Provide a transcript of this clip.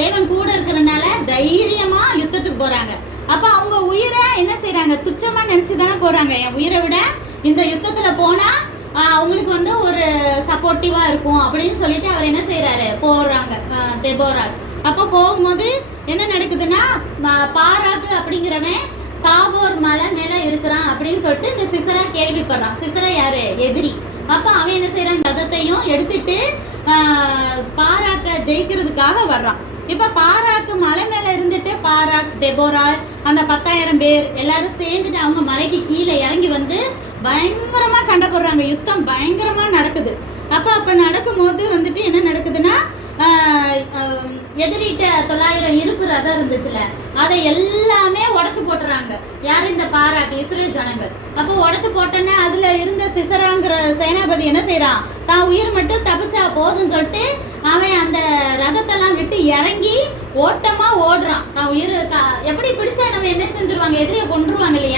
தேவன் கூட இருக்கிறதுனால தைரியமா யுத்தத்துக்கு போறாங்க. அப்ப அவங்க உயிரை என்ன செய்யறாங்க, துச்சமா நினைச்சுதானே போறாங்க. என் உயிரை விட இந்த யுத்தத்துல போனா அவங்களுக்கு வந்து ஒரு சப்போர்ட்டிவா இருக்கும் அப்படின்னு சொல்லிட்டு அவர் என்ன செய்யறாரு, போறாங்க தெபோரால். அப்ப போகும்போது என்ன நடக்குதுன்னா, பாராக்கு அப்படிங்கிறவன் தாபோர் மலை மேல இருக்கிறான் அப்படின்னு சொல்லிட்டு இந்த சிசரா கேள்விப்படுறான். சிசரா யாரு, எதிரி. அப்ப அவன் என்ன செய்யறான், ரதத்தையும் எடுத்துட்டு பாராக்க ஜெயிக்கிறதுக்காக வர்றான். இப்ப பாராக்கு மலை மேல இருந்துட்டு பாராக், தெபோரால், அந்த 10,000 பேர் எல்லாரும் சேர்ந்துட்டு அவங்க மலைக்கு கீழே இறங்கி வந்து பயங்கரமா சண்டை போடுறாங்க. யுத்தம் பயங்கரமா நடக்குது. அப்ப நடக்கும் போது வந்துட்டு என்ன நடக்குதுன்னா, எதிரிட்ட 900 இருப்பு ரதம் இருந்துச்சுல, அதை எல்லாமே உடைச்சு போட்டுறாங்க. யாரு, இந்த பாராக்கு, இஸ்ரேல் ஜனங்கள். அப்போ உடைச்சு போட்டோன்னா அதுல இருந்த சிசராங்கிற சேனாபதி என்ன செய்யறான், தான் உயிர் மட்டும் தப்பிச்சா போதுன்னு சொல்லிட்டு அவன் அந்த ரதத்தெல்லாம் விட்டு இறங்கி ஓட்டமா ஓடுறான். தான் உயிர் எப்படி பிடிச்சா நம்ம என்ன செஞ்சிருவாங்க, எதிரியை கொண்டுருவாங்க இல்லையா.